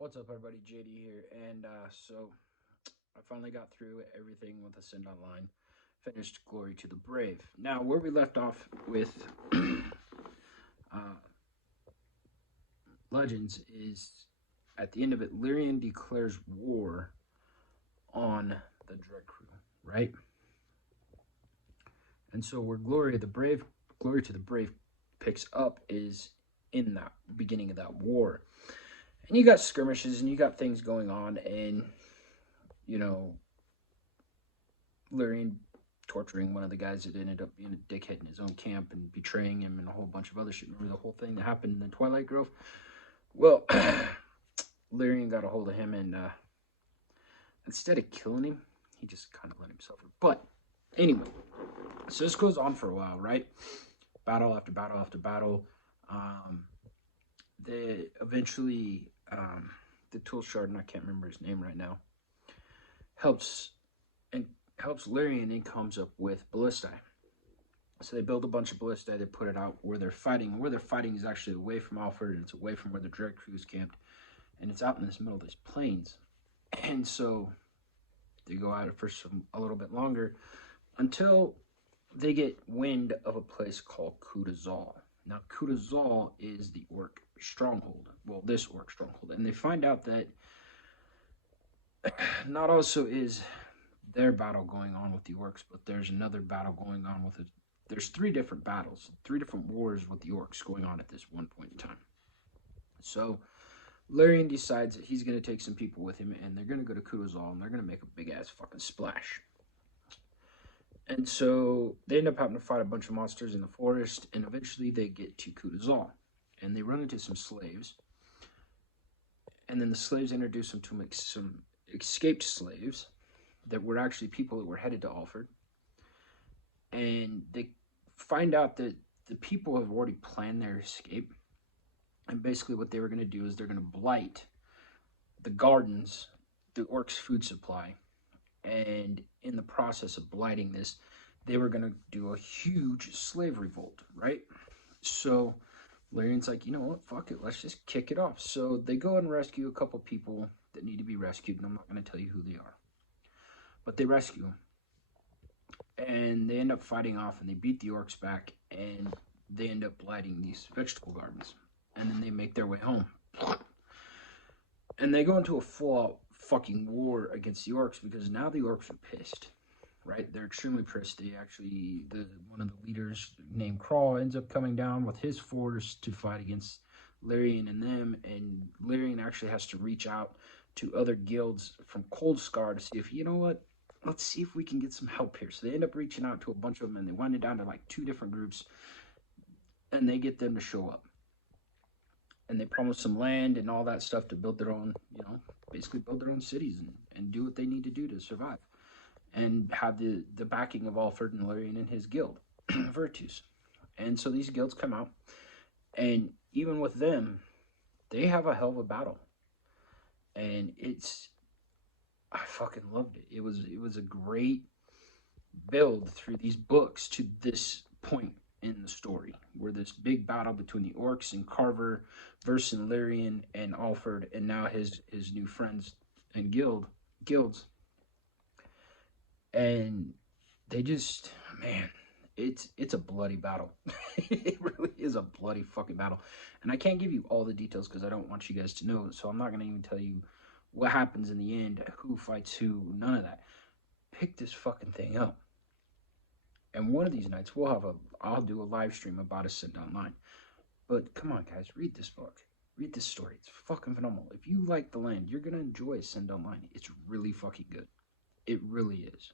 What's up, everybody? JD here, and so I finally got through everything with Ascend Online. Finished Glory to the Brave. Now, where we left off with uh, Legends is at the end of it, Lyrian declares war on the Dread Crew, right? And so where Glory to the Brave picks up is in that beginning of that war, and you got skirmishes and you got things going on, and you know Lyrian torturing one of the guys that ended up being a dickhead in his own camp and betraying him and a whole bunch of other shit. Remember the whole thing that happened in Twilight Grove? Well, Lyrian got a hold of him and instead of killing him, he just kind of let him suffer. But anyway, so this goes on for a while, right? Battle after battle after battle. They eventually, the Tool Shard, and I can't remember his name right now, helps and helps Lyrian and comes up with Ballistae. So they build a bunch of Ballistae, they put it out where they're fighting. Where they're fighting is actually away from Alfred, and it's away from where the Dread Crew is camped. And it's out in this middle of these plains. And so they go at it for a little bit longer until they get wind of a place called Kutazal. Now, Kutazal is the orc stronghold. Well, this orc stronghold. And they find out that not also is their battle going on with the orcs, but there's another battle going on with it. There's three different battles, three different wars with the orcs going on at this one point in time. So Larian decides that he's going to take some people with him, and they're going to go to Kutazal, and they're going to make a big ass fucking splash. And so they end up having to fight a bunch of monsters in the forest, and eventually they get to Kutazal, and they run into some slaves. And then the slaves introduce them to some escaped slaves that were actually people that were headed to Alfred. And they find out that the people have already planned their escape. And basically, what they were going to do is they're going to blight the gardens, the orcs' food supply. And in the process of blighting this, they were going to do a huge slave revolt, right? So Larian's like, you know what? Fuck it. Let's just kick it off. So they go and rescue a couple people that need to be rescued. And I'm not going to tell you who they are. But they rescue them. And they end up fighting off and they beat the orcs back. And they end up blighting these vegetable gardens. And then they make their way home. And they go into a full-out fucking war against the orcs because now the orcs are pissed, right? They're extremely pissed. They actually, one of the leaders named Crawl ends up coming down with his force to fight against Lyrian and them, and Lyrian actually has to reach out to other guilds from Coldscar to see if, you know what, let's see if we can get some help here. So they end up reaching out to a bunch of them, and they wind it down to like 2 different groups, and they get them to show up. And they promise some land and all that stuff to build their own, basically build their own cities and do what they need to do to survive. And have the backing of Alfred and Larian and his guild, Virtus. And so these guilds come out, and even with them, they have a hell of a battle. And I fucking loved it. It was a great build through these books to this point in the story, where this big battle between the orcs and Carver versus Larian and Alfred, and now his new friends and guilds, and they just, man, it's a bloody battle. It really is a bloody fucking battle, and I can't give you all the details because I don't want you guys to know. So I'm not gonna even tell you what happens in the end, who fights who, none of that. Pick this fucking thing up. And one of these nights I'll do a live stream about Ascend Online. But come on, guys, read this book. Read this story. It's fucking phenomenal. If you like the land, you're gonna enjoy Ascend Online. It's really fucking good. It really is.